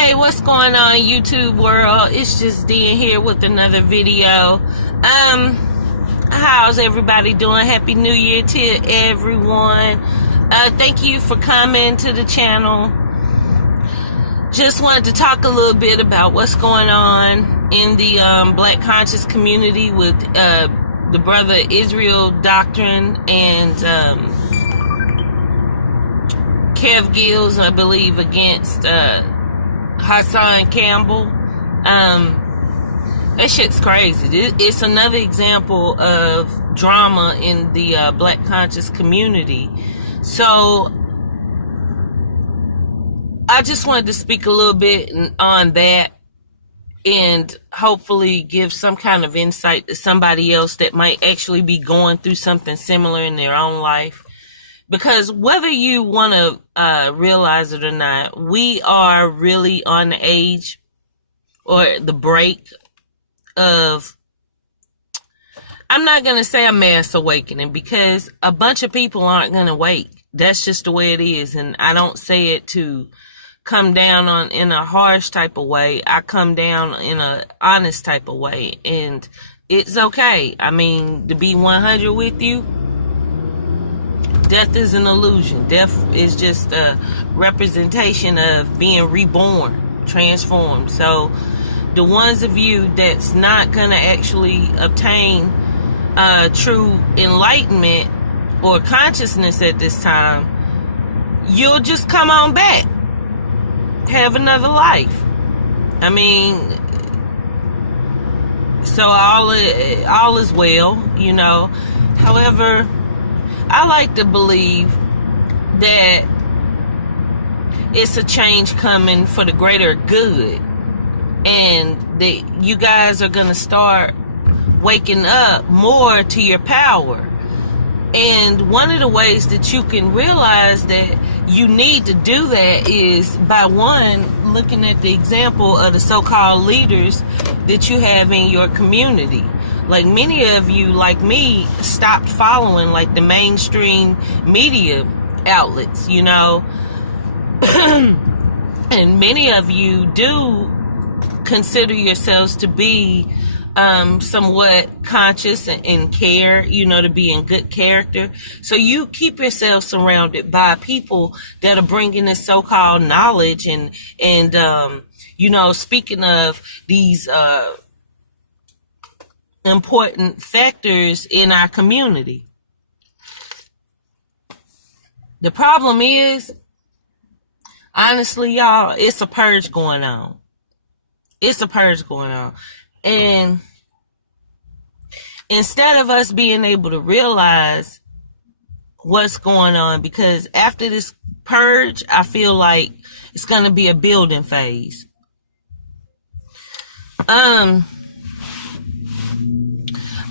Hey, what's going on, YouTube world? It's just Dean here with another video. How's everybody doing? Happy New Year to everyone. Thank you for coming to the channel. Just wanted to talk a little bit about what's going on in the Black conscious community with the brother Israel Doctrine and Kev Gills, I believe, against Hassan Campbell. That shit's crazy. It's another example of drama in the Black conscious community. So I just wanted to speak a little bit on that and hopefully give some kind of insight to somebody else that might actually be going through something similar in their own life. Because whether you want to realize it or not, we are really on the age or the break of, I'm not going to say a mass awakening, because a bunch of people aren't going to wake. That's just the way it is. And I don't say it to come down in a harsh type of way. I come down in a honest type of way. And it's okay. I mean, to be 100 with you, death is an illusion. Death is just a representation of being reborn, transformed. So the ones of you that's not going to actually obtain true enlightenment or consciousness at this time, you'll just come on back, have another life. I mean, so all is well, you know. However, I like to believe that it's a change coming for the greater good, and that you guys are going to start waking up more to your power. And one of the ways that you can realize that you need to do that is by, one, looking at the example of the so-called leaders that you have in your community. Like, many of you, like me, stopped following like the mainstream media outlets, you know. And many of you do consider yourselves to be somewhat conscious and care, you know, to be in good character. So you keep yourself surrounded by people that are bringing this so-called knowledge and you know, speaking of these important factors in our community. The problem is, honestly, y'all, it's a purge going on. It's a purge going on. And instead of us being able to realize what's going on, because after this purge, I feel like it's going to be a building phase.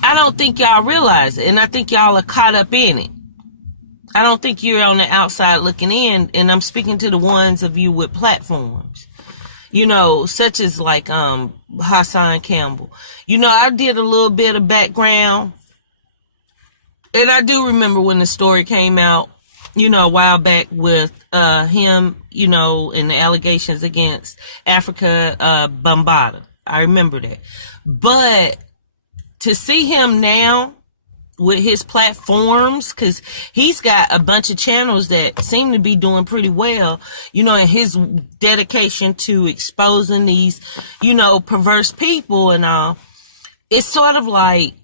I don't think y'all realize it, and I think y'all are caught up in it. I don't think you're on the outside looking in, and I'm speaking to the ones of you with platforms, you know, such as like Hassan Campbell. You know, I did a little bit of background, and I do remember when the story came out, you know, a while back with him, you know, and the allegations against Africa Bambaataa. I remember that. But to see him now with his platforms, because he's got a bunch of channels that seem to be doing pretty well, you know, and his dedication to exposing these, you know, perverse people and all, it's sort of like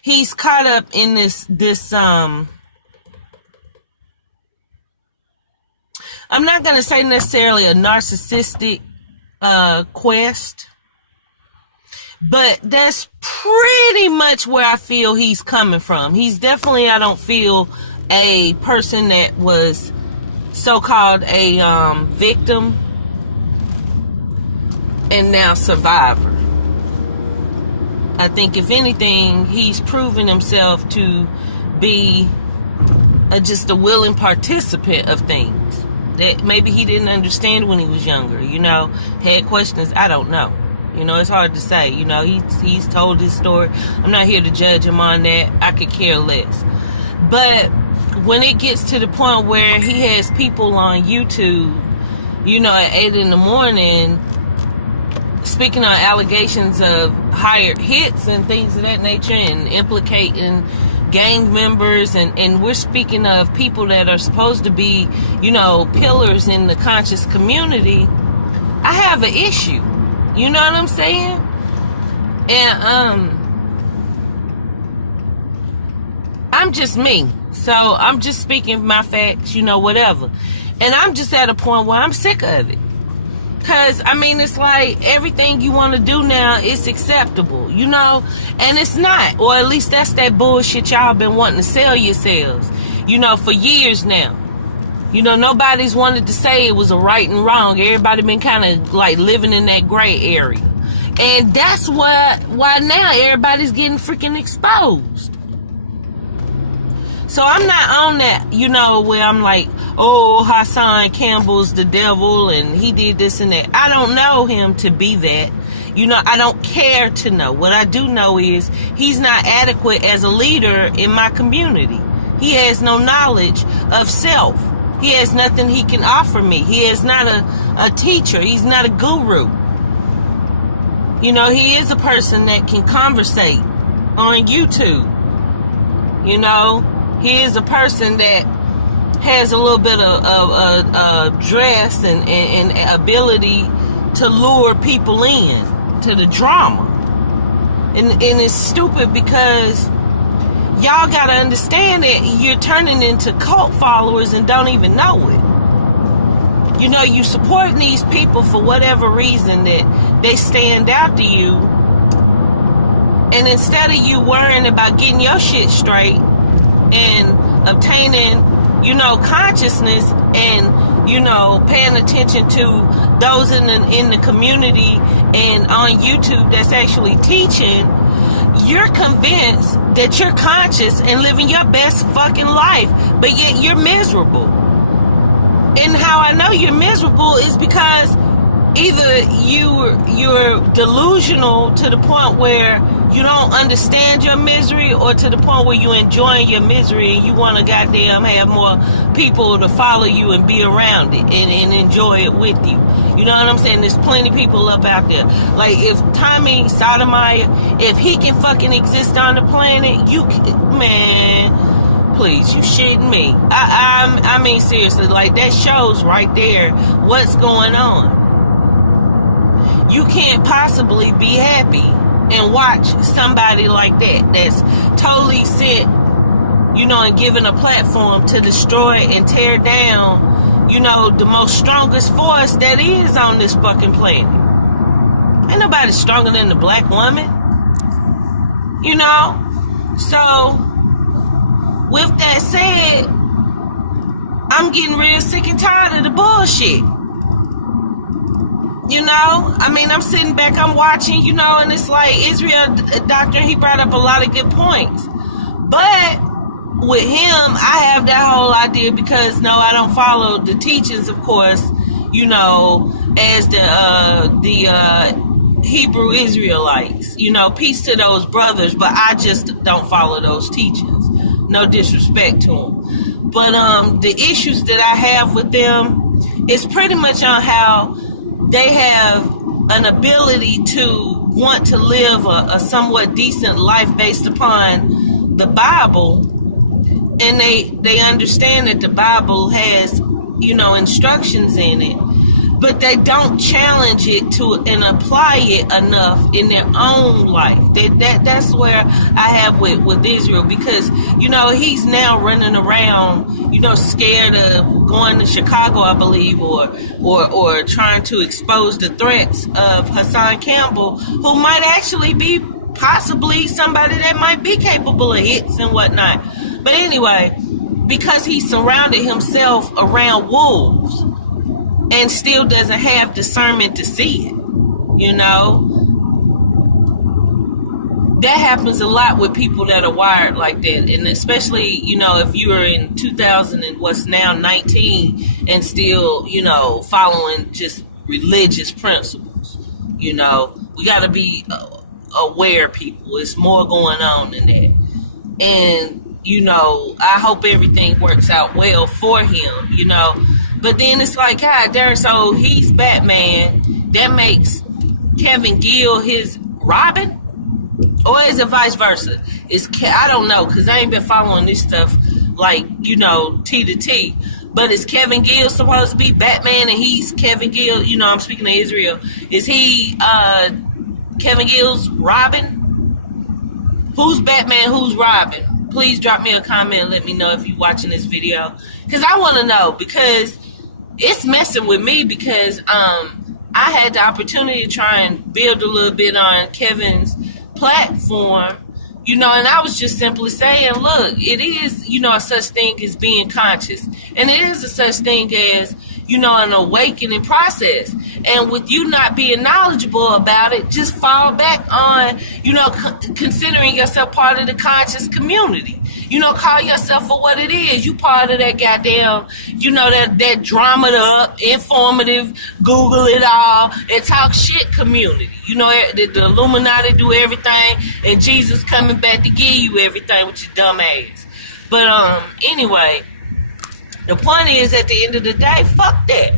he's caught up in this I'm not going to say necessarily a narcissistic quest, but that's pretty much where I feel he's coming from. He's definitely, I don't feel, a person that was so-called a victim and now survivor. I think, if anything, he's proven himself to be just a willing participant of things that maybe he didn't understand when he was younger, you know, had questions. I don't know. You know, it's hard to say. You know, he's told his story. I'm not here to judge him on that. I could care less. But when it gets to the point where he has people on YouTube, at 8 in the morning, speaking on allegations of hired hits and things of that nature and implicating gang members, and we're speaking of people that are supposed to be, pillars in the conscious community, I have an issue. You know what I'm saying? And I'm just me. So I'm just speaking my facts, whatever. And I'm just at a point where I'm sick of it. Because, it's like everything you want to do now is acceptable, and it's not. Or at least that's that bullshit y'all been wanting to sell yourselves, for years now. Nobody's wanted to say it was a right and wrong. Everybody been kind of like living in that gray area. And that's why now everybody's getting freaking exposed. So I'm not on that, where I'm like, oh, Hassan Campbell's the devil and he did this and that. I don't know him to be that. I don't care to know. What I do know is he's not adequate as a leader in my community. He has no knowledge of self. He has nothing he can offer me. He is not a teacher. He's not a guru. He is a person that can conversate on YouTube. He is a person that has a little bit of dress and ability to lure people in to the drama. And it's stupid because y'all gotta understand that you're turning into cult followers and don't even know it. You supporting these people for whatever reason that they stand out to you. And instead of you worrying about getting your shit straight and obtaining, consciousness and, paying attention to those in the community and on YouTube that's actually teaching, you're convinced that you're conscious and living your best fucking life, but yet you're miserable. And how I know you're miserable is because either you're delusional to the point where you don't understand your misery, or to the point where you're enjoying your misery and you want to goddamn have more people to follow you and be around it and enjoy it with you. You know what I'm saying? There's plenty of people up out there. Like, if Tommy Sotomayor, if he can fucking exist on the planet, man, please, you shitting me. I mean, seriously, like, that shows right there what's going on. You can't possibly be happy and watch somebody like that that's totally sent, and given a platform to destroy and tear down, the most strongest force that is on this fucking planet. Ain't nobody stronger than the black woman. So, with that said, I'm getting real sick and tired of the bullshit. I'm sitting back, I'm watching, and it's like Israel Doctrine, he brought up a lot of good points. But with him, I have that whole idea because, no, I don't follow the teachings, of course, as the Hebrew Israelites. Peace to those brothers, but I just don't follow those teachings. No disrespect to them. But the issues that I have with them is pretty much on how they have an ability to want to live a somewhat decent life based upon the Bible, and they understand that the Bible has, instructions in it, but they don't challenge it and apply it enough in their own life. That's where I have with Israel, because he's now running around scared of going to Chicago, I believe, or trying to expose the threats of Hassan Campbell, who might actually be possibly somebody that might be capable of hits and whatnot. But anyway, because he surrounded himself around wolves and still doesn't have discernment to see it, that happens a lot with people that are wired like that. And especially, if you are in 2000 and what's now 19 and still, following just religious principles, we got to be aware, people. It's more going on than that. And, I hope everything works out well for him, But then it's like, God damn, so he's Batman. That makes Kevin Gill his Robin? Or is it vice versa? I don't know, because I ain't been following this stuff like, T to T. But is Kevin Gill supposed to be Batman and he's Kevin Gill? I'm speaking of Israel. Is he Kevin Gill's Robin? Who's Batman? Who's Robin? Please drop me a comment and let me know if you're watching this video. Because I want to know, because it's messing with me, because I had the opportunity to try and build a little bit on Kevin's platform, and I was just simply saying, look, it is, a such thing as being conscious. And it is a such thing as, an awakening process. And with you not being knowledgeable about it, just fall back on, considering yourself part of the conscious community. Call yourself for what it is. You part of that goddamn, that drama up, informative, Google it all, and talk shit community. The Illuminati do everything, and Jesus coming back to give you everything with your dumb ass. But anyway, the point is, at the end of the day, fuck that.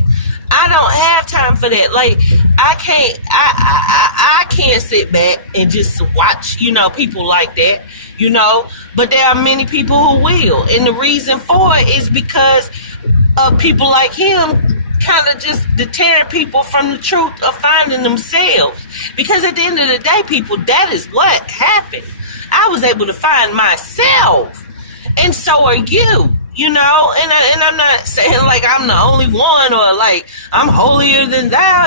I don't have time for that. Like, I can't sit back and just watch, people like that, but there are many people who will. And the reason for it is because of people like him kind of just deterring people from the truth of finding themselves. Because at the end of the day, people, that is what happened. I was able to find myself. And so are you. And I'm not saying like I'm the only one or like I'm holier than thou,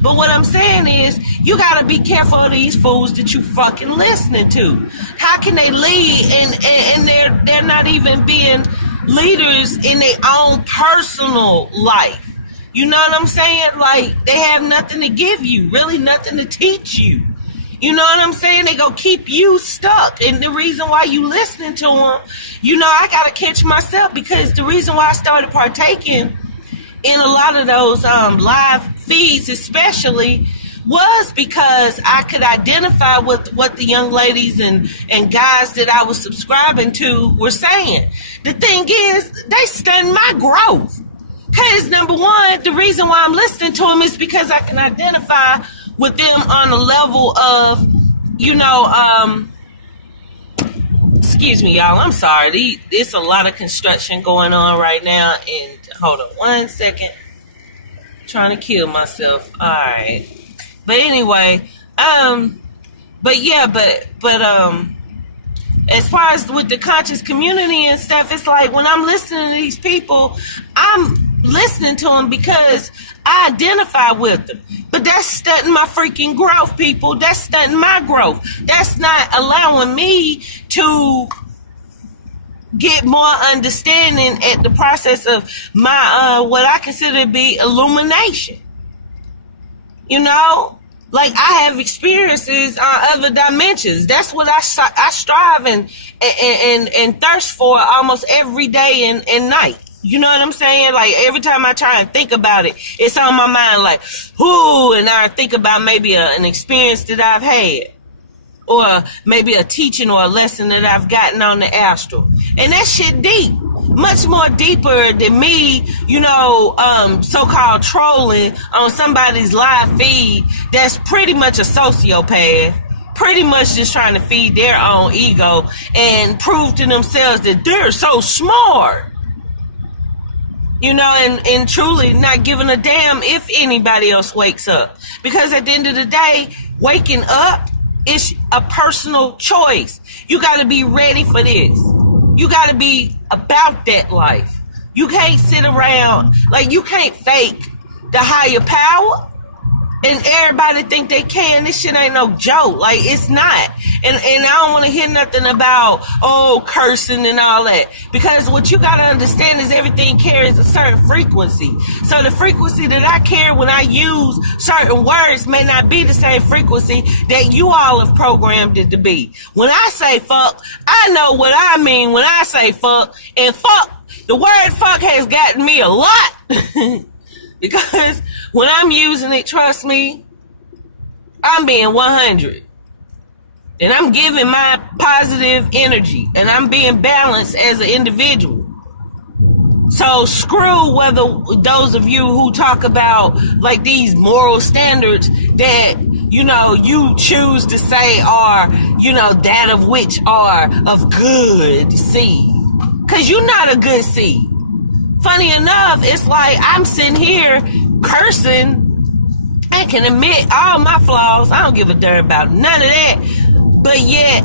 But what I'm saying is you got to be careful of these fools that you fucking listening to. How can they lead and they're not even being leaders in their own personal life? You know what I'm saying? Like, they have nothing to give you, really nothing to teach you. You know what I'm saying? They gonna keep you stuck. And the reason why you listening to them, I gotta catch myself, because the reason why I started partaking in a lot of those live feeds especially was because I could identify with what the young ladies and guys that I was subscribing to were saying. The thing is, they stunned my growth. Because number one, the reason why I'm listening to them is because I can identify with them on a level of, excuse me, y'all, I'm sorry. There's a lot of construction going on right now. And hold on 1 second. Trying to kill myself. All right. But anyway, but as far as with the conscious community and stuff, it's like when I'm listening to these people, I'm listening to them because I identify with them. But that's stunting my freaking growth, people. That's stunting my growth. That's not allowing me to get more understanding at the process of my what I consider to be illumination. Like, I have experiences on other dimensions. That's what I strive and thirst for almost every day and night. You know what I'm saying? Like, every time I try and think about it, it's on my mind like, whoo, and I think about maybe an experience that I've had, or maybe a teaching or a lesson that I've gotten on the astral. And that shit deep. Much more deeper than me, so-called trolling on somebody's live feed that's pretty much a sociopath, pretty much just trying to feed their own ego and prove to themselves that they're so smart. And truly not giving a damn if anybody else wakes up. Because at the end of the day, waking up is a personal choice. You got to be ready for this. You got to be about that life. You can't sit around, like, you can't fake the higher power and everybody think they can. This shit ain't no joke. Like, it's not. And I don't want to hear nothing about, cursing and all that. Because what you got to understand is everything carries a certain frequency. So the frequency that I carry when I use certain words may not be the same frequency that you all have programmed it to be. When I say fuck, I know what I mean when I say fuck. And fuck, the word fuck has gotten me a lot. Because when I'm using it, trust me, I'm being 100. And I'm giving my positive energy. And I'm being balanced as an individual. So screw whether those of you who talk about like these moral standards that, you know, you choose to say are, you know, that of which are of good seed. Cause you're not a good seed. Funny enough, it's like I'm sitting here cursing. I can admit all my flaws. I don't give a darn about none of that. But yet,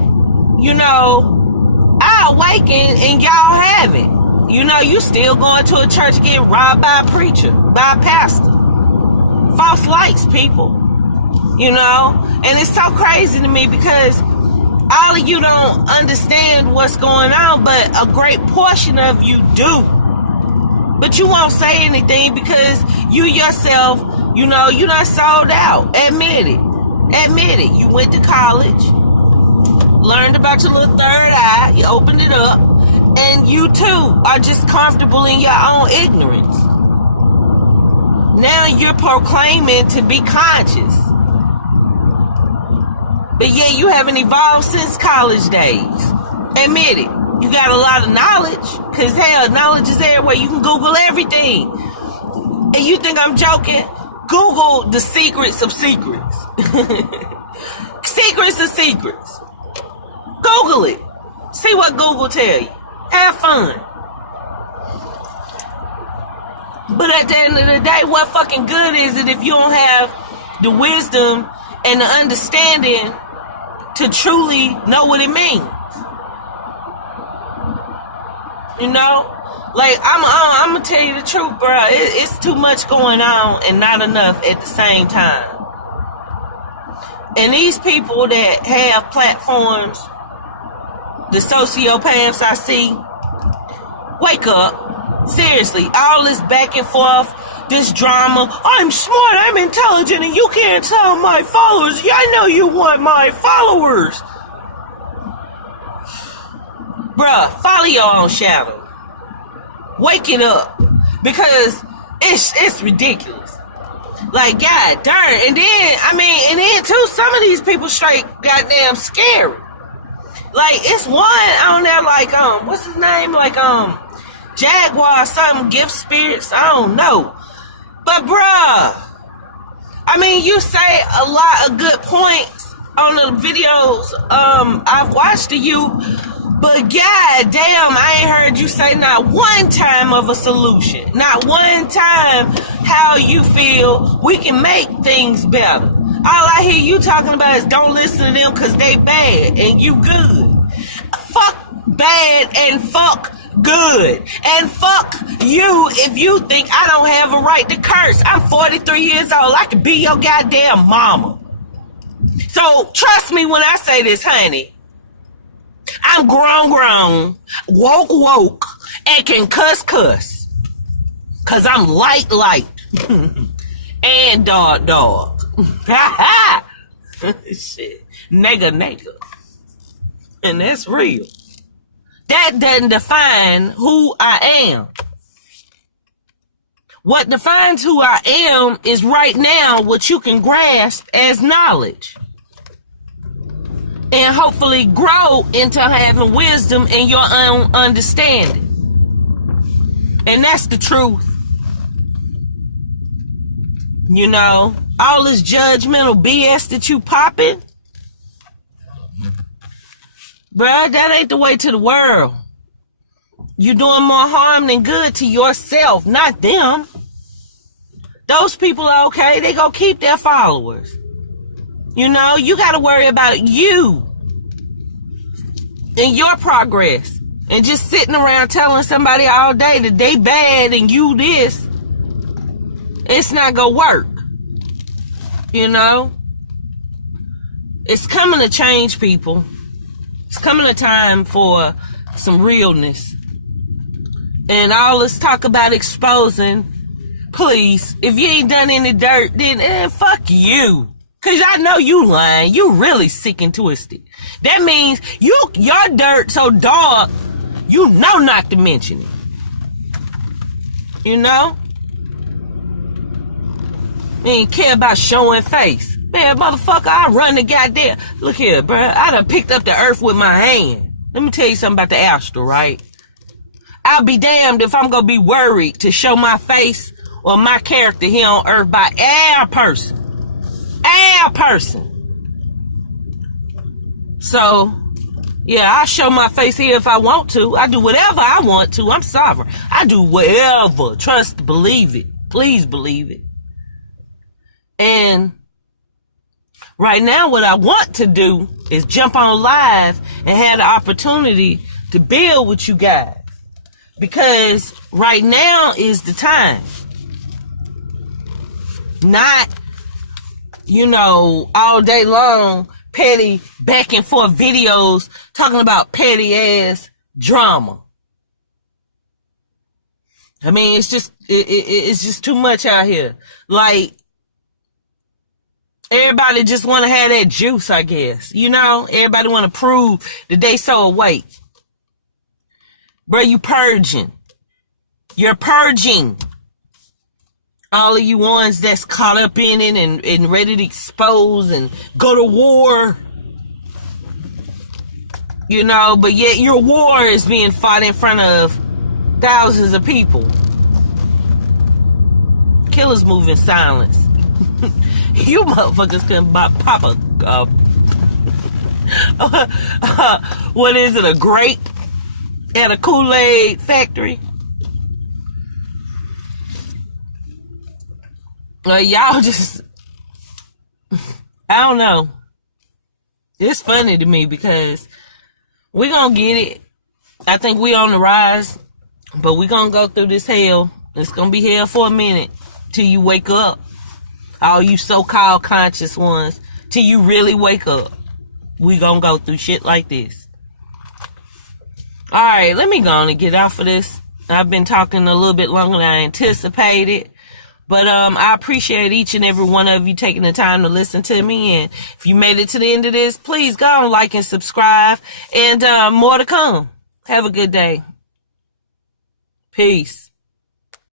you know, I awaken and y'all haven't. You know, you still going to a church getting robbed by a preacher, by a pastor. False lights, people. You know? And it's so crazy to me because all of you don't understand what's going on, but a great portion of you do. But you won't say anything because you yourself, you know, you done sold out. Admit it. Admit it. You went to college, learned about your little third eye, you opened it up, and you too are just comfortable in your own ignorance. Now you're proclaiming to be conscious. But yeah, you haven't evolved since college days. Admit it. You got a lot of knowledge. Because hell, knowledge is everywhere. You can Google everything. And you think I'm joking? Google the secrets of secrets. Secrets of secrets. Google it. See what Google tell you. Have fun. But at the end of the day, what fucking good is it if you don't have the wisdom and the understanding to truly know what it means? You know? Like, I'm gonna tell you the truth, bro. It's too much going on and not enough at the same time. And these people that have platforms, the sociopaths I see, wake up. Seriously, all this back and forth, this drama. I'm smart, I'm intelligent, and you can't tell my followers. Yeah, I know you want my followers. Bruh, follow your own shadow. Wake it up. Because it's ridiculous. Like, god darn. And then too, some of these people straight goddamn scary. Like, it's one on there like, what's his name? Like, Jaguar something, gift spirits, I don't know. But bruh, I mean, you say a lot of good points on the videos I've watched of you, but god damn, I ain't heard you say not one time of a solution. Not one time how you feel we can make things better. All I hear you talking about is don't listen to them because they bad and you good. Fuck bad and fuck good. And fuck you if you think I don't have a right to curse. I'm 43 years old. I could be your goddamn mama. So trust me when I say this, honey. I'm grown, woke, and can cuss. Cause I'm light, and dog. Shit. Nigga. And that's real. That doesn't define who I am. What defines who I am is right now what you can grasp as knowledge. And hopefully grow into having wisdom and your own understanding. And that's the truth. You know, all this judgmental BS that you popping, bruh, that ain't the way to the world. You're doing more harm than good to yourself, not them. Those people are okay. They gonna keep their followers. You know, you gotta worry about you and your progress. And just sitting around telling somebody all day that they bad and you this, it's not gonna work. You know? It's coming to change, people. It's coming a time for some realness. And all this talk about exposing, please, if you ain't done any dirt, then fuck you. Cause I know you lying. You really sick and twisted. That means your dirt so dark, you know not to mention it. You know? You ain't care about showing face. Man, motherfucker, I run the goddamn... Look here, bro. I done picked up the earth with my hand. Let me tell you something about the astral, right? I'll be damned if I'm gonna be worried to show my face or my character here on earth by a person. A person. So, yeah, I show my face here if I want to. I do whatever I want to. I'm sovereign. I do whatever. Trust, believe it. Please believe it. And right now, what I want to do is jump on live and have the opportunity to build with you guys. Because right now is the time. Not, all day long, petty back and forth videos talking about petty ass drama. I mean, it's just too much out here. Like, everybody just want to have that juice, I guess. Everybody want to prove that they so awake. Bro, you purging. You're purging. All of you ones that's caught up in it and ready to expose and go to war. But yet your war is being fought in front of thousands of people. Killers move in silence. You motherfuckers couldn't pop what is it, a grape at a Kool-Aid factory? Y'all just, I don't know. It's funny to me because we gonna get it. I think we on the rise, but we gonna go through this hell. It's gonna be hell for a minute till you wake up. All you so-called conscious ones, till you really wake up. We gonna go through shit like this. Alright, let me go on and get off of this. I've been talking a little bit longer than I anticipated. But I appreciate each and every one of you taking the time to listen to me. And if you made it to the end of this, please go on, like and subscribe. And more to come. Have a good day. Peace.